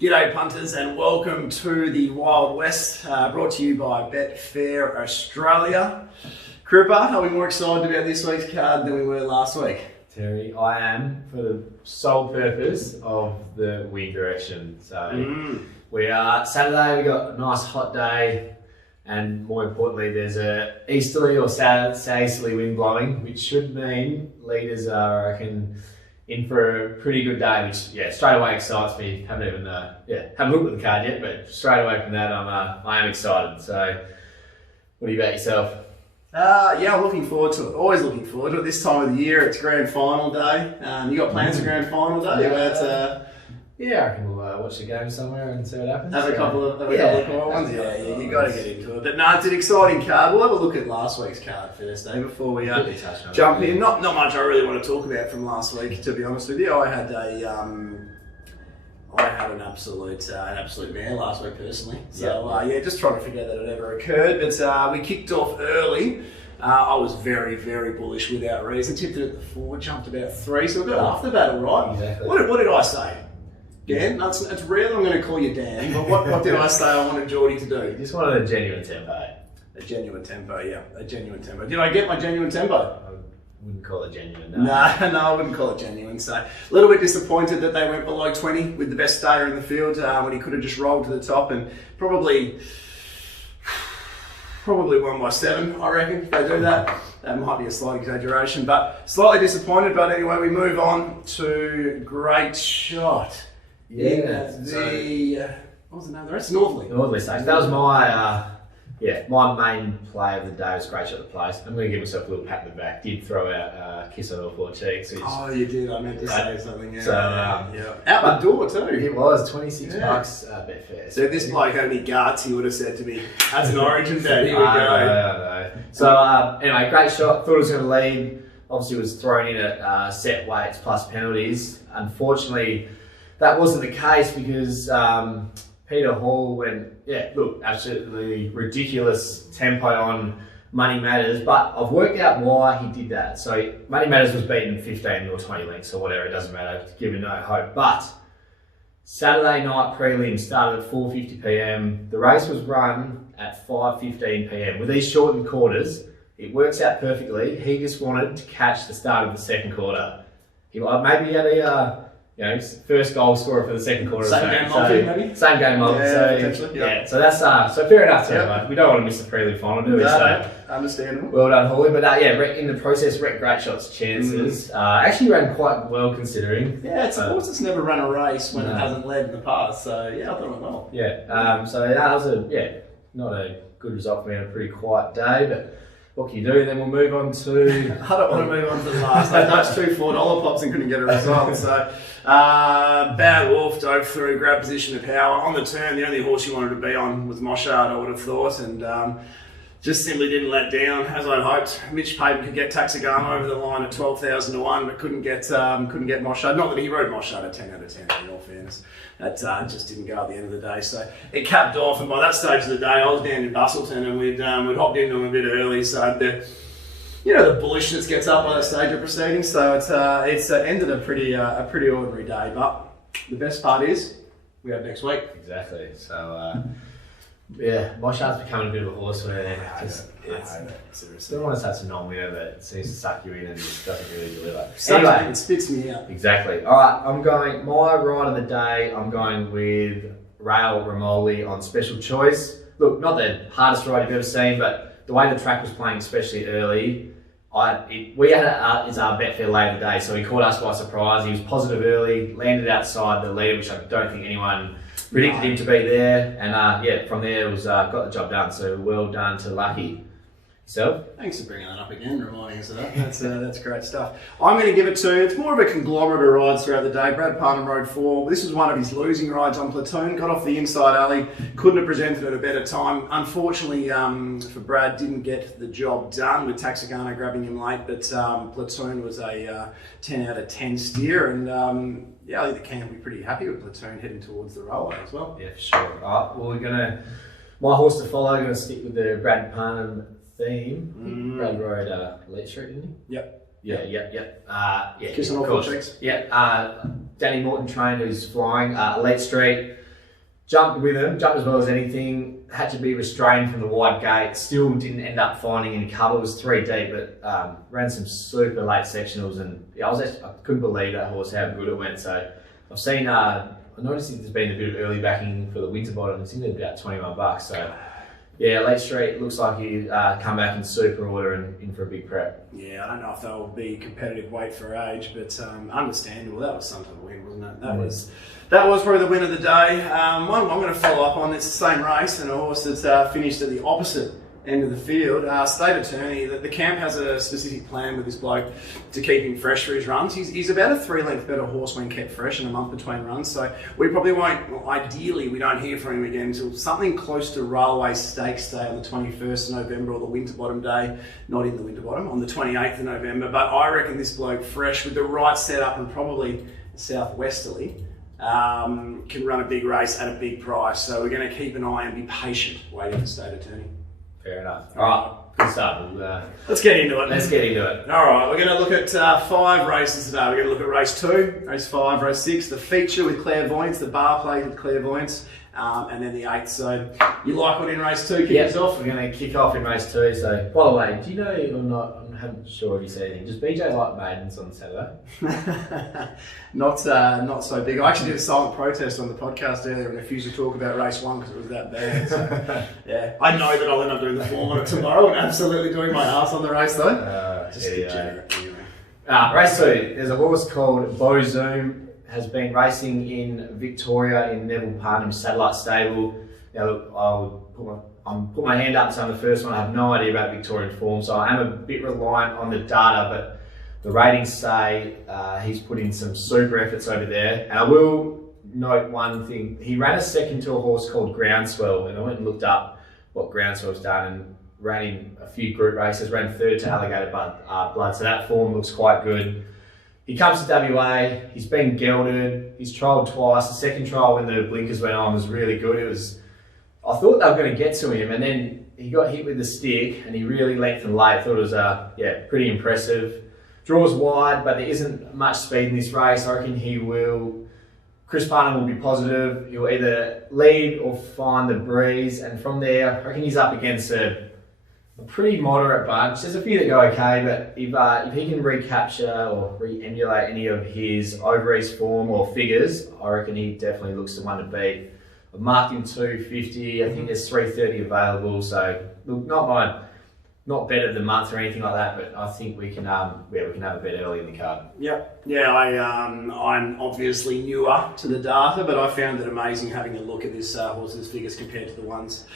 G'day punters and welcome to the Wild West, brought to you by Betfair Australia. Cripper, are we more excited about this week's card than we were last week? Terry, I am, for the sole purpose of the wind direction. So we are Saturday, we got a nice hot day, and more importantly there's a easterly or southeasterly wind blowing, which should mean leaders are, I reckon, in for a pretty good day, which straight away excites me. Haven't even haven't looked at the card yet, but straight away from that I am excited. So what about yourself? I'm looking forward to it. Always looking forward to it. This time of the year, it's grand final day. You got plans for grand final day? I reckon we'll watch the game somewhere and see what happens. Have a couple of quiet ones. Yeah, you got to get into it. But no, it's an exciting card. We'll have a look at last week's card first, before we jump in. Not much I really want to talk about from last week, to be honest with you. I had an absolute mare last week personally. So just trying to forget that it ever occurred. But we kicked off early. I was very, very bullish without reason. Tipped it at the 4, jumped about 3, so we got half the battle right. Exactly. What did I say? Dan? It's rare that I'm going to call you Dan, but what did I say I wanted Geordie to do? You just wanted a genuine tempo. A genuine tempo, yeah. A genuine tempo. Did I get my genuine tempo? I wouldn't call it genuine, no. No, I wouldn't call it genuine. So, a little bit disappointed that they went below 20 with the best stayer in the field when he could have just rolled to the top and probably won by 7, I reckon, if they do that. That might be a slight exaggeration, but slightly disappointed. But anyway, we move on to Great Shot. Yeah. What was the name of the rest? Northerly. So that was my main play of the day. Was Great Shot the place. I'm going to give myself a little pat in the back. Did throw out Kiss on all 4 cheeks. Which, you did. I meant to say something. Yeah. So, out the door too. It was $26 Betfair. So if this bloke had any guts, he would have said to me, "That's an Origin bet. Here we go." I know. So anyway, Great Shot. Thought it was going to lead. Obviously, was thrown in at set weights plus penalties. Unfortunately, that wasn't the case because Peter Hall went, absolutely ridiculous tempo on Money Matters, but I've worked out why he did that. So Money Matters was beaten 15 or 20 lengths or whatever, it doesn't matter, giving no hope. But Saturday night prelim started at 4:50 p.m. The race was run at 5:15 p.m. With these shortened quarters, it works out perfectly. He just wanted to catch the start of the second quarter. Maybe he had a first goal scorer for the second quarter. Same game multi, maybe? Same game multi. So that's so fair enough too. Mate. We don't want to miss the prelim final, do we? No, understandable. Well done, Hawley. But in the process, wrecked Great Shot's chances. Actually ran quite well considering. Yeah, it's a horse that's never run a race when it hasn't led in the past. So I thought it went well. Yeah. So that was not a good result for me on a pretty quiet day, but. What can you do? Then we'll move on to... I don't want to move on to the last. I touched 2 $4 pops and couldn't get a result. So, Bad Wolf dove through, grabbed position of power. On the turn, the only horse you wanted to be on was Moshard, I would have thought. And just simply didn't let down, as I'd hoped. Mitch Payton could get Taxigama over the line at 12,000 to 1, but couldn't get Moshard. Not that he rode Moshard at 10 out of 10, in all fairness. That just didn't go at the end of the day. So it capped off, and by that stage of the day, I was down in Bustleton, and we'd hopped into him a bit early. So the bullishness gets up by the stage of proceedings. So it's ended a pretty ordinary day. But the best part is we have next week. Exactly. So. Moshard's becoming a bit of a horse where still want to say it's a non-winner, but it seems to suck you in and just doesn't really deliver. Anyway, it spits me out. Exactly. All right, I'm going, my ride of the day, I'm going with Rail Ramoli on Special Choice. Look, not the hardest ride you've ever seen, but the way the track was playing, especially early, we had it's our Betfair late of the day, so he caught us by surprise. He was positive early, landed outside the leader, which I don't think anyone predicted him to be there, and from there was got the job done. So well done to Lucky. Yourself? Thanks for bringing that up again, reminding us of that. That's great stuff. I'm going to give it to, it's more of a conglomerate of rides throughout the day. Brad Parnham rode 4. This was one of his losing rides on Platoon. Got off the inside alley, couldn't have presented at a better time. Unfortunately for Brad, didn't get the job done with Taxigana grabbing him late, but Platoon was a 10 out of 10 steer, and I think the King will be pretty happy with Platoon heading towards the railway as well. Yeah, for sure. All right, well, my horse to follow, going to stick with the Brad Parnham theme. Brad rode Leach Street, didn't he? Yep. Yeah. Kissing all 4 cheeks. Yeah. Danny Morton trained, who's flying. Leach Street. jumped with him, jumped as well as anything, had to be restrained from the wide gate, still didn't end up finding any cover, it was 3 deep, but ran some super late sectionals, and yeah, I couldn't believe that horse, how good it went. So I've seen, I noticed there's been a bit of early backing for the Winterbottom. It's in at about $21, so yeah, Late Street looks like he come back in super order and in for a big prep. Yeah, I don't know if they'll be competitive weight for age, but understandable. That was something to win, wasn't it? That was probably the win of the day. One I'm going to follow up on, it's the same race, and a horse that's finished at the opposite end of the field. State Attorney, the camp has a specific plan with this bloke to keep him fresh for his runs. He's about a 3-length better horse when kept fresh and a month between runs, so we probably won't, well, ideally we don't hear from him again until something close to Railway Stakes Day on the 21st of November, or the Winterbottom Day, not in the Winterbottom, on the 28th of November. But I reckon this bloke, fresh with the right setup and probably southwesterly, can run a big race at a big price. So we're going to keep an eye and be patient waiting for State Attorney. Fair enough. All right, good start. Let's get into it. Let's get into it. All right, we're going to look at 5 races today. We're going to look at race 2, race 5, race 6, the feature with clairvoyance, the bar play with clairvoyance, and then the 8th. So you like what in race 2 kicks off? We're going to kick off in race 2. So, by the way, do you know or not? I'm not sure if you said anything. Does BJ like maidens on Saturday? Not so big. I actually did a silent protest on the podcast earlier and refused to talk about race 1 because it was that bad. So, yeah, I know that I'll end up doing the form on it tomorrow and absolutely doing my ass on the race though. Just degenerate anyway. Race 2. There's a horse called Bo Zoom. Has been racing in Victoria in Neville Parnham's satellite stable. Now, look, I'll put my hand up and say I'm the first one. I have no idea about Victorian form, so I am a bit reliant on the data, but the ratings say he's put in some super efforts over there. And I will note one thing. He ran a second to a horse called Groundswell, and I went and looked up what Groundswell's done and ran in a few group races, ran 3rd to Alligator Blood, so that form looks quite good. He comes to WA, he's been gelded, he's trialled twice. The second trial when the blinkers went on was really good. I thought they were going to get to him, and then he got hit with the stick and he really lengthened late. I thought it was pretty impressive. Draws wide, but there isn't much speed in this race. I reckon Chris Parnham will be positive. He'll either lead or find the breeze, and from there, I reckon he's up against a pretty moderate bunch. There's a few that go okay, but if he can recapture or re-emulate any of his over-east form or figures, I reckon he definitely looks the one to beat. I've marked him 250. I think there's 330 available. So look, not bet of the month or anything like that, but I think we can have a bet early in the card. Yep. Yeah, I'm obviously newer to the data, but I found it amazing having a look at this horse's figures compared to the ones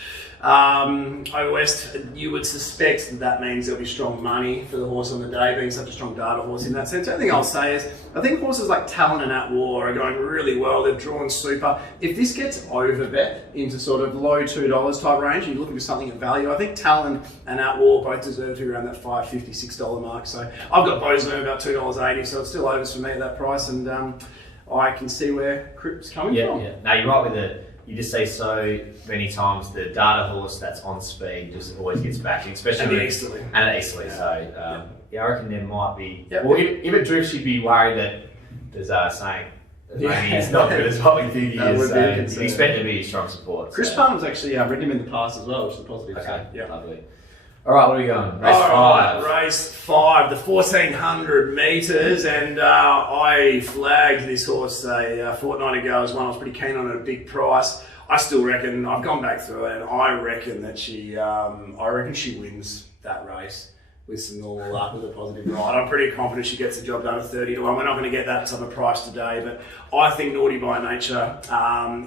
over West. You would suspect that means there'll be strong money for the horse on the day, being such a strong data horse in that sense. The only thing I'll say is, I think horses like Talon and At War are going really well. They've drawn super. If this gets overbet into sort of low $2 type range, and you're looking for something of value, I think Talon and At War both deserve to be around that $5.50, $6 mark. So I've got both of them about $2.80, so it's still overs for me at that price, and I can see where Crip's coming from. Yeah. No, you're right with it. You just see so many times the data horse that's on speed just always gets back, especially easterly. Easterly. So I reckon there might be. Yep. Well, if it drifts, you'd be worried that there's saying maybe it's not good as what we think he is. So you'd expect to be strong support. Chris Palmer's actually ridden him in the past as well, which is a positive. Okay, yeah, lovely. All right, what are we going? Race 5. Race 5, the 1400 metres, and I flagged this horse a fortnight ago as one I was pretty keen on at a big price. I still reckon, I've gone back through it, and I reckon that she wins that race with some normal luck with a positive ride. I'm pretty confident she gets the job done at 30 to 1. We're not going to get that type of price today, but I think Naughty by Nature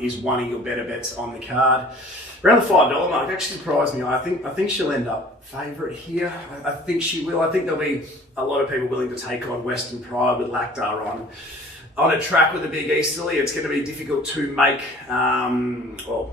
is one of your better bets on the card. Around the $5 mark, actually surprised me. I think she'll end up favourite here. I think she will. I think there'll be a lot of people willing to take on Western Pride with Lactar on a track with a big easterly. It's going to be difficult to make,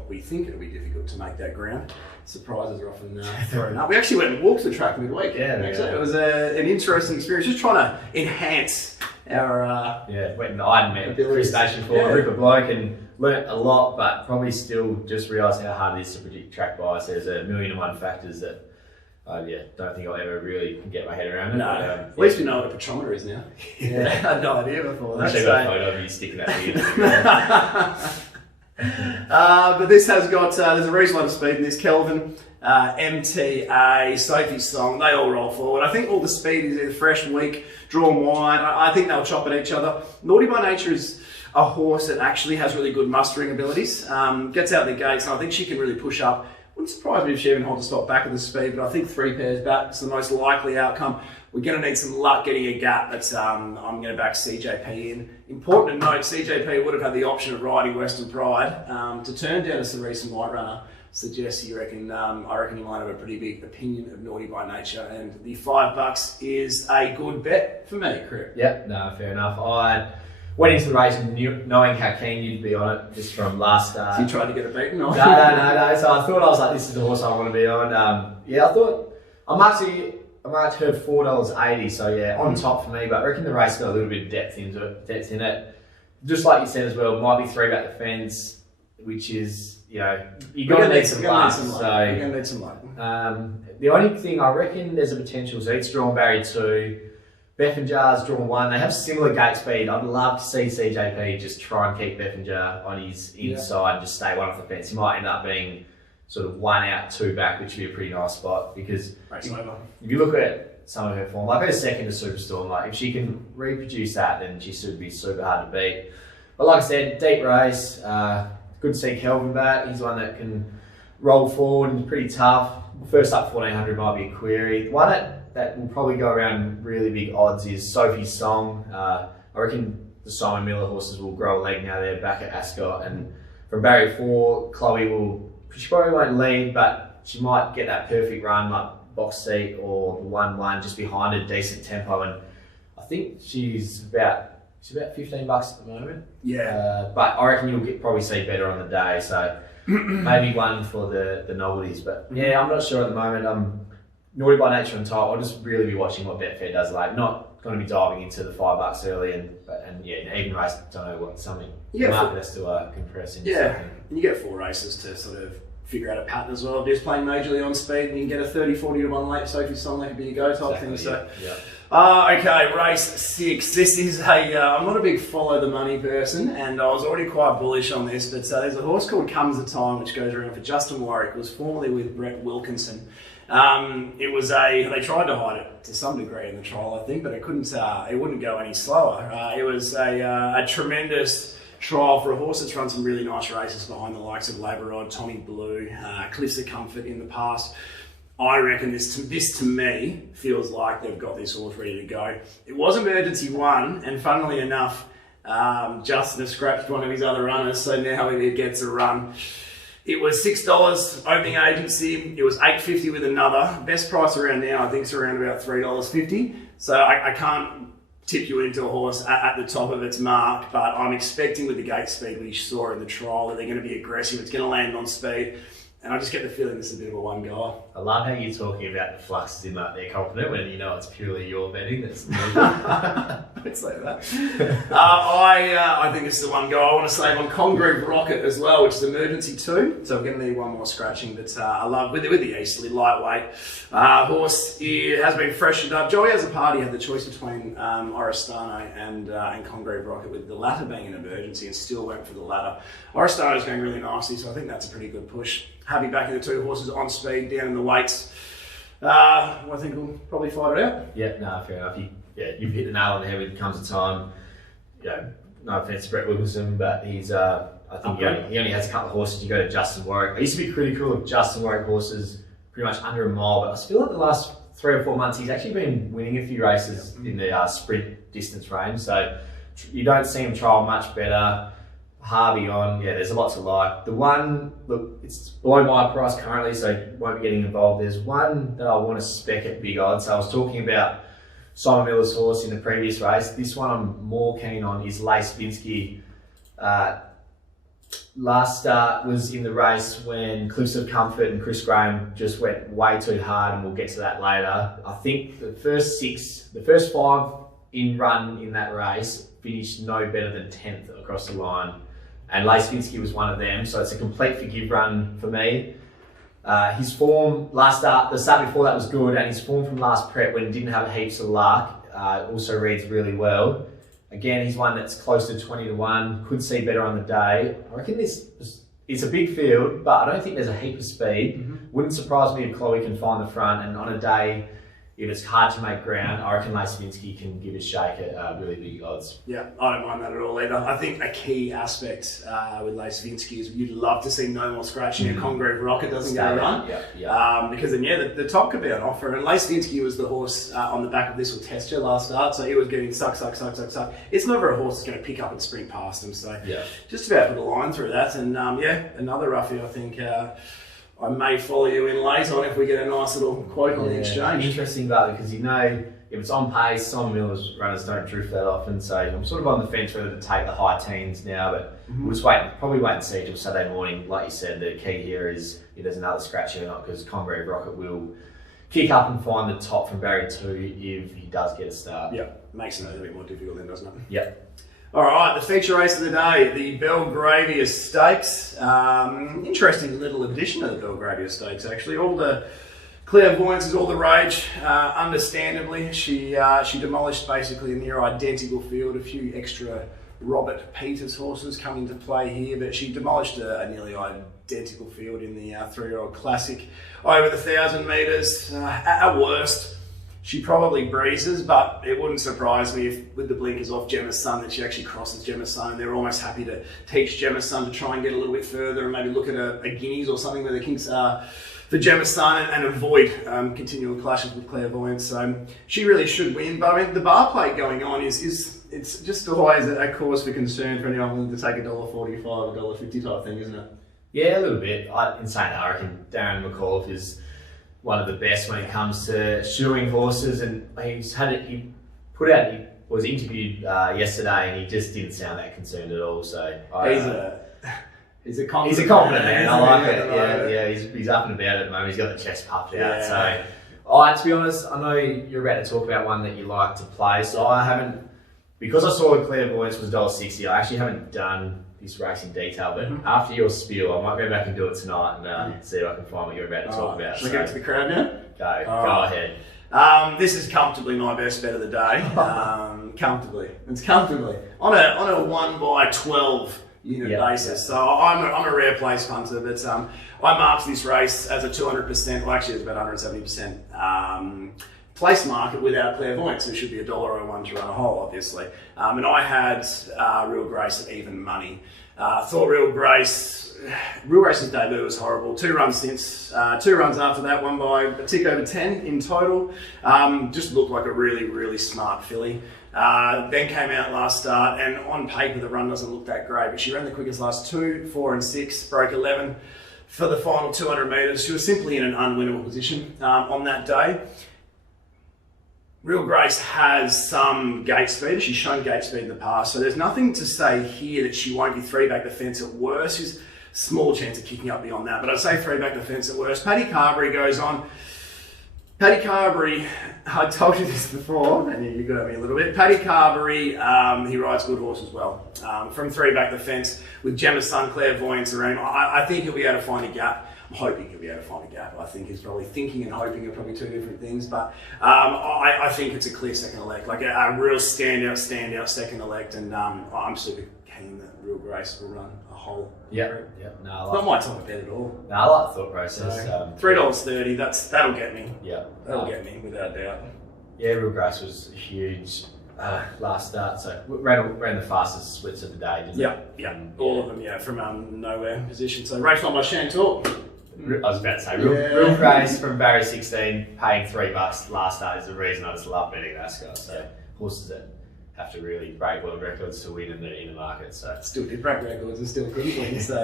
we think it'll be difficult to make that ground. Surprises are often thrown up. We actually went and walked the track midweek. It was an interesting experience, just trying to enhance our went and I met Chris Station for a ripper bloke and learnt a lot, but probably still just realised how hard it is to predict track bias. There's a million and one factors that don't think I'll ever really get my head around it. No, at least we know what a petrometer is now. I had no idea before. I actually got a photo of you sticking that in. But this has got, there's a reason lot of speed in this. Kelvin, MTA, Sophie's Song, they all roll forward. I think all the speed is either fresh, weak, drawn wide. I think they'll chop at each other. Naughty by Nature is a horse that actually has really good mustering abilities. Gets out the gates, and I think she can really push up. Wouldn't surprise me if she even holds a spot back at the speed, but I think 3 pairs back is the most likely outcome. We're going to need some luck getting a gap, but I'm going to back CJP in. Important to note, CJP would have had the option of riding Western Pride to turn down a Cerise and White Runner. Suggests I reckon you might have a pretty big opinion of Naughty by Nature, and the $5 is a good bet for me, Crip. Yep, no, fair enough. I went into the race knowing how keen you'd be on it just from last start. So you tried to get it beaten? No. So I thought, I was like, this is the horse I want to be on. Yeah, I thought I marked her $4.80, so yeah, on top for me. But I reckon the race got a little bit of depth in it. Just like you said as well, might be 3 back the fence, which is, you know, you're going to need some luck. You're going to need some luck. The only thing I reckon there's a potential, so it's drawn barrier 2. Beffinger's drawn 1. They have similar gate speed. I'd love to see CJP just try and keep Beffinger on his inside and just stay 1 off the fence. He might end up being sort of 1 out, 2 back, which would be a pretty nice spot because if you look at some of her form, like her second to Superstorm, like if she can reproduce that, then she should be super hard to beat. But like I said, deep race. Good to see Kelvin back. He's one that can roll forward and pretty tough. First up 1400 might be a query. One that will probably go around really big odds is Sophie's Song. I reckon the Simon Miller horses will grow a leg now they're back at Ascot. And from barrier 4, Chloe she probably won't lead, but she might get that perfect run like box seat or the 1-1 just behind a decent tempo. And I think she's about $15 at the moment. Yeah. But I reckon you'll probably see better on the day. So maybe one for the novelties. But yeah, I'm not sure at the moment. I'm Naughty by Nature on top. I'll just really be watching what Betfair does late. Not going to be diving into the $5 early and yeah, even race. Don't know what something. The market has to compress into something. And you get 4 races to sort of figure out a pattern as well. Just playing majorly on speed, and you can get a 30-40 to 1 late Sophie's Song. That could be your go type thing. So. Yeah. Okay, race 6. This is I'm not a big follow the money person, and I was already quite bullish on this, but there's a horse called Comes the Time, which goes around for Justin Warwick. It was formerly with Brett Wilkinson. They tried to hide it to some degree in the trial, I think, but it couldn't. It wouldn't go any slower. It was a tremendous trial for a horse that's run some really nice races behind the likes of Labour Rod, Tommy Blue, Cliffs of Comfort in the past. I reckon this to me feels like they've got this horse ready to go. It was emergency 1, and funnily enough, Justin has scratched one of his other runners, so now it gets a run. It was $6 opening agency. It was $8.50 with another. Best price around now, I think, is around about $3.50. So I can't tip you into a horse at the top of its mark, but I'm expecting with the gate speed we saw in the trial that they're going to be aggressive. It's going to land on speed. And I just get the feeling this is a bit of a one guy. I love how you're talking about the fluxes in that they're confident when you know it's purely your betting. That's don't say that. I think this is the one guy. I want to save on Congreve Rocket as well, which is emergency 2. So we're going to need one more scratching. But I love with the Easterly lightweight horse. He has been freshened up. Joey has a party had the choice between Oristano and Congreve Rocket, with the latter being an emergency, and still went for the latter. Oristano's going really nicely, so I think that's a pretty good push. Happy backing the 2 horses on speed down in the weights. I think we'll probably fight it out. Yeah, no, fair enough. You've hit the nail on the head when it comes to time. No offense to Brett Wilkinson, but he's I think he only has a couple of horses. You go to Justin Warwick. I used to be critical of Justin Warwick horses pretty much under a mile, but I feel like the last 3 or 4 months he's actually been winning a few races in the sprint distance range. So you don't see him trial much better. Harvey on, there's a lot to like. The one, look, it's below my price currently, so won't be getting involved. There's one that I want to spec at big odds. So I was talking about Simon Miller's horse in the previous race. This one I'm more keen on is Lace Vinsky. Last start was in the race when Cliffs of Comfort and Chris Graham just went way too hard, and we'll get to that later. I think the first 5 in run in that race finished no better than 10th across the line. And Lace Vinsky was one of them, so it's a complete forgive run for me. His form last start, the start before that was good, and his form from last prep when he didn't have heaps of luck also reads really well. Again, he's one that's close to 20 to 1, could see better on the day. I reckon it's a big field, but I don't think there's a heap of speed. Wouldn't surprise me if Chloe can find the front, and on a day, if it's hard to make ground, I reckon Lacevinsky can give a shake at really big odds. Yeah, I don't mind that at all either. I think a key aspect with Lacevinsky is you'd love to see no more scratching. A Congreve Rocket doesn't go run. Because then, the top could be on offer. And Lacevinsky was the horse on the back of this with Testure last start, so he was getting suck. It's never a horse that's going to pick up and sprint past him. So just about put a line through that. And another roughie, I think. I may follow you in late on if we get a nice little quote on the exchange. Interesting, but because if it's on pace, Simon Miller's runners don't drift that often, so I'm sort of on the fence whether to take the high teens now, but we'll just probably wait and see till Saturday morning. Like you said, the key here is if there's another scratchy or not, because Congreve Rocket will kick up and find the top from barrier 2 if he does get a start. Yeah, makes it a little bit more difficult then, doesn't it? Yep. All right, the feature race of the day, the Belgravia Stakes. Interesting little addition to the Belgravia Stakes, actually. All the clairvoyance is all the rage. Understandably, she demolished basically a near identical field. A few extra Robert Peters horses come into play here, but she demolished a nearly identical field in the 3-year-old Classic over the 1,000 metres. At worst, she probably breezes, but it wouldn't surprise me if, with the blinkers off Gemma's Son, that she actually crosses Gemma's Son. They're almost happy to teach Gemma's Son to try and get a little bit further and maybe look at a Guineas or something where the Kings are for Gemma's Son and avoid continual clashes with clairvoyance. So she really should win. But I mean, the bar play going on is it's just always a cause for concern for anyone willing to take $1.45, $1.50 type thing, isn't it? Yeah, a little bit. In saying that, I reckon Darren McAuliffe is one of the best when it comes to shoeing horses, and he was interviewed yesterday and he just didn't sound that concerned at all. So he's a confident man. I like it. He's up and about at the moment. He's got the chest puffed out. So to be honest, I know you're about to talk about one that you like to play. So I haven't, because I saw the clairvoyance was $1.60. I actually haven't done this race in detail, but after your spiel, I might go back and do it tonight and see if I can find what you're about to talk about. Shall we give it to the crowd now? Go ahead. This is comfortably my best bet of the day. It's comfortably on a 1/12 unit basis. So I'm a rare place punter, but I marked this race as a 200%. Well, actually, it's about 170%. Place market without clairvoyance. It should be $1.01 to run a hole, obviously. And I had Real Grace at even money. Thought Real Grace's debut was horrible. 2 runs since, 2 runs after that, one by a tick over 10 in total. Just looked like a really, really smart filly. Then came out last start, and on paper the run doesn't look that great, but she ran the quickest last 2, 4 and 6, broke 11 for the final 200 metres. She was simply in an unwinnable position on that day. Real Grace has some gate speed. She's shown gate speed in the past, so there's nothing to say here that she won't be 3 back the fence at worst. She's small chance of kicking up beyond that, but I'd say 3 back the fence at worst. Paddy Carberry goes on. Paddy Carberry, I told you this before, and you got at me a little bit. Paddy Carberry, he rides good horse as well. From 3 back the fence with Gemma's Son, Clairvoyance around, I think he'll be able to find a gap. I'm hoping he'll be able to find a gap. I think he's probably thinking and hoping are probably 2 different things, but I think it's a clear second elect, like a real standout second elect, and I'm super keen that Real Grace will run a whole. No, not my type of bet at all. No, I like the thought process. So, $3.30. That'll get me. Yeah, that'll get me without doubt. Yeah, Real Grace was huge last start, so ran the fastest splits of the day, didn't it? All of them, from nowhere position. So race on by Chantal. I was about to say, Real Grace from barrier 16, paying $3 last start is the reason I just love betting Ascot. So horses that have to really break world records to win in the market. So still did break records and still couldn't win. So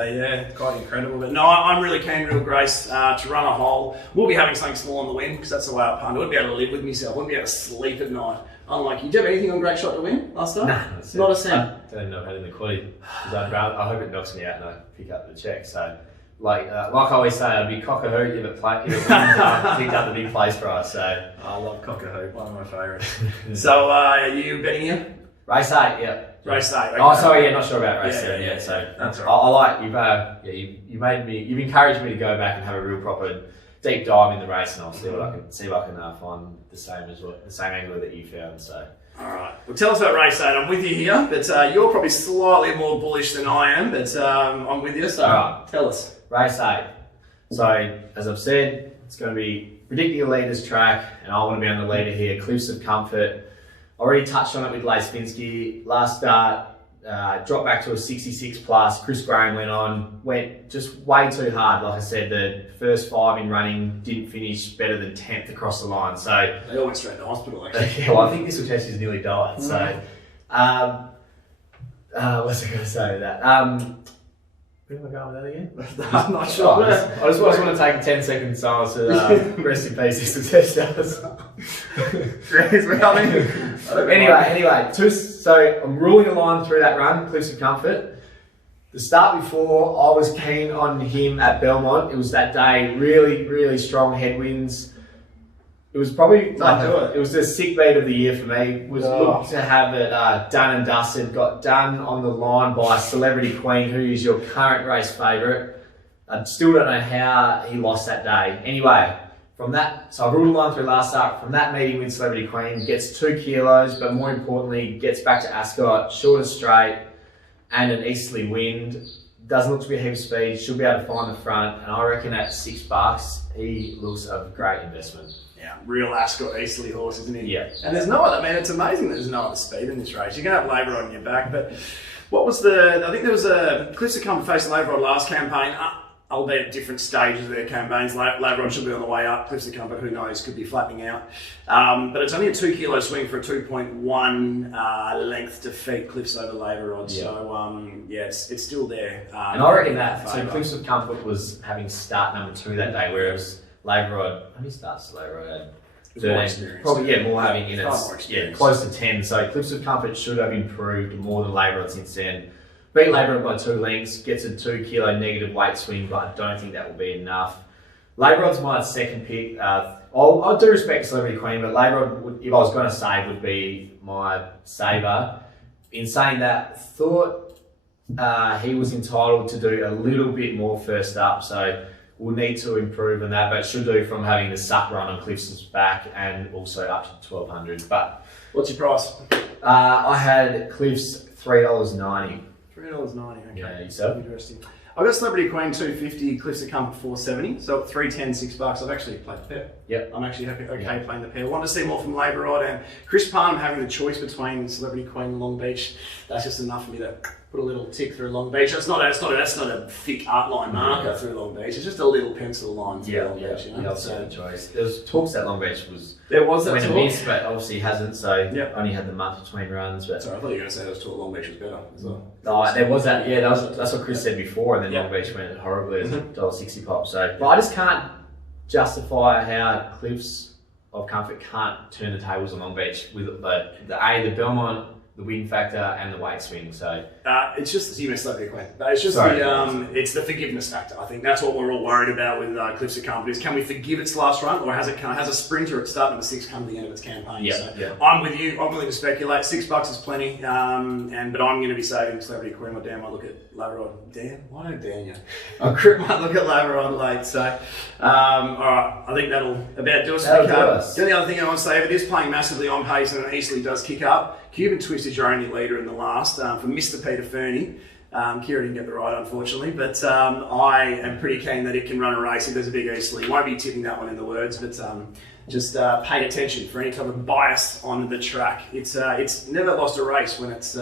quite incredible. But no, I'm really keen, Real Grace, to run a hole. We'll be having something small on the win because that's the way I punt. I wouldn't be able to live with myself. I wouldn't be able to sleep at night. Unlike you. Do you have anything on Great Shot to win last time? Nah, not a cent. I don't even know if I had in the quaddy. I hope it knocks me out and I pick up the check. So. Like I always say, I'd be cock-a-hoot if it wins, picked up the big place prize. So I love cock-a-hoot, one of my favourites. So are you betting here? Race 8, yeah. Race 8. Okay. Oh, sorry, not sure about race 7 yet. So that's right. I like you've encouraged me to go back and have a real proper deep dive in the race, and I'll see what I can find the same angler that you found. So All right. Well, tell us about race 8. I'm with you here, but you're probably slightly more bullish than I am, but I'm with you, so tell us. Race 8. So, as I've said, it's going to be predicting a leader's track, and I want to be on the leader here, Cliffs of Comfort. Already touched on it with Lace Finsky. Last start, dropped back to a 66 plus. Chris Graham went just way too hard. Like I said, the first 5 in running didn't finish better than 10th across the line. So they all went straight to hospital, actually. Yeah, well, I think this will test he's nearly died. So, what's I going to say to that? Where am I going with that again? I'm not sure. I just want to take a 10-second silence to rest in peace, this test does. Anyway, so I'm ruling a line through that run, Cliffs of Comfort. The start before, I was keen on him at Belmont. It was that day, really, really strong headwinds. It was probably it was the sick beat of the year for me. Was looked to have it done and dusted. Got done on the line by Celebrity Queen, who is your current race favourite. I still don't know how he lost that day. Anyway, from that, so I ruled a line through last start. From that meeting with Celebrity Queen, gets 2 kilos, but more importantly, gets back to Ascot, short and straight, and an easterly wind. Doesn't look to be a heap of speed. Should be able to find the front, and I reckon at $6, he looks a great investment. Yeah, real Ascot easterly horse, isn't he? Yeah. And there's no other, I mean, it's amazing that there's no other speed in this race. You're going to have Labour on your back, but what was I think there was a Cliffs of Comfort facing Labour on last campaign, albeit at different stages of their campaigns. Labour should be on the way up. Cliffs of Comfort, who knows, could be flattening out. But it's only a 2 kilo swing for a 2.1 length defeat, Cliffs over Labour odds. Yeah. So, it's still there. And I reckon that, so Cliffs of Comfort was having start number 2 that day, whereas Labour Rod, how many starts did Labour Rod had? 13. Probably, more having in it. Close to 10. So Cliffs of Comfort should have improved more than Labour Rod since then. Beat Labour Rod by 2 lengths, gets a 2 kilo negative weight swing, but I don't think that will be enough. Labour Rod's my second pick. I do respect Celebrity Queen, but Labour Rod, if I was going to save, would be my saver. In saying that, thought he was entitled to do a little bit more first up, so we'll need to improve on that, but should do from having the suck run on Cliffs' back and also up to 1200. But what's your price? I had Cliffs $3.90. $3.90. Okay. Yeah, yourself? Interesting. I've got Celebrity Queen 250, Cliffs of Comfort 470. So at 310, $6. I've actually played the pair. Yep. I'm actually okay playing the pair. Want to see more from Labour Rod and Chris Parham having the choice between Celebrity Queen and Long Beach. That's just enough for me to put a little tick through Long Beach. That's not a thick outline marker through Long Beach. It's just a little pencil line through Long Beach. You know? So, choice. There was talks that Long Beach was that talk. Miss, but obviously hasn't. So only had the month between runs. But sorry, I thought you were going to say there was talk Long Beach was better as well. Oh, there was that. Yeah, that's what Chris said before, and then Long Beach went horribly as $1.60 pop. So, but I just can't justify how Cliffs of Comfort can't turn the tables on Long Beach with the Belmont, the win factor, and the weight swing. So it's just you missed Celebrity Queen. It's just it's the forgiveness factor. I think that's what we're all worried about with Cliffs of Comfort. Is can we forgive its last run, or has a sprinter at start number 6 come to the end of its campaign? I'm with you. I'm willing to speculate. $6 is plenty. But I'm going to be saving Celebrity Queen. Or Dan might look at Labour Rod. Dan, why don't Dan you? Might look at Labour Rod late. So all right, I think that'll about do us. The only other thing I want to say, if it is playing massively on pace and it easily does kick up, Cuban Twist is your only leader in the last for Mr. Peter Fernie. Kira didn't get the ride, unfortunately, but I am pretty keen that it can run a race if there's a big easterly. Won't be tipping that one in the words, but just pay attention for any type of bias on the track. It's never lost a race when it's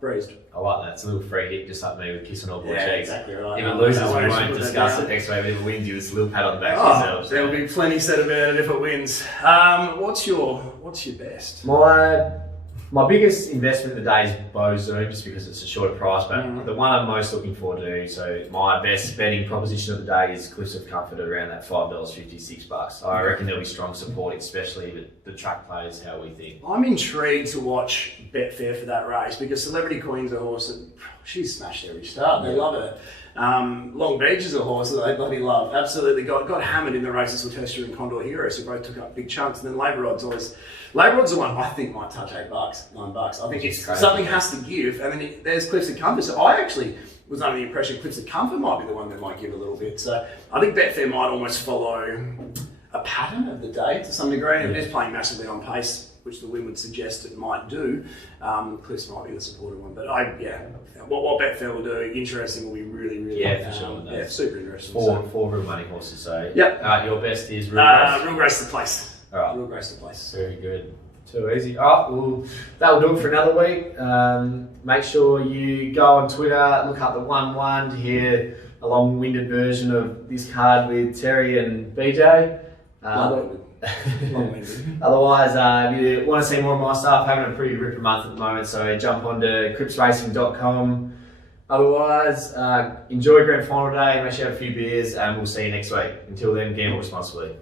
breezed. I like that. It's a little free hit, just like me with kissing all boys. Yeah, exactly right. If it loses, we won't discuss it next week. But if it wins, you just a little pat on the back for yourselves. There'll be plenty said about it if it wins. What's your best? My biggest investment of the day is Bow Zoom, just because it's a shorter price, but the one I'm most looking forward to, so my best betting proposition of the day is Cliffs of Comfort at around that $5.50, $6. I reckon there'll be strong support, especially if the track plays how we think. I'm intrigued to watch Betfair for that race because Celebrity Queen's a horse that she's smashed every start. They love her. Long Beach is a horse that they bloody love. Absolutely got hammered in the races with Tester and Condor Heroes, who both took up big chunks. And then Labour Rod's the one I think might touch $8, $9. I think something has to give. And then there's Cliffs of Comfort. So I actually was under the impression Cliffs of Comfort might be the one that might give a little bit. So I think Betfair might almost follow a pattern of the day to some degree. And it is playing massively on pace. which the win would suggest it might do, Cliffs might be the supported one. But what Betfair will do, interesting, will be really for sure. Yeah, super interesting. Four real money horses. So your best is Real Grace. Real Grace the place. All right. Real Grace the place. Very good. Too easy. All right, well, that'll do it for another week. Make sure you go on Twitter, look up the 1-1 to hear a long-winded version of this card with Terry and BJ. Otherwise, if you want to see more of my stuff, having a pretty ripper month at the moment, so jump onto cripsracing.com. Otherwise, enjoy grand final day, make sure you have a few beers, and we'll see you next week. Until then, gamble responsibly.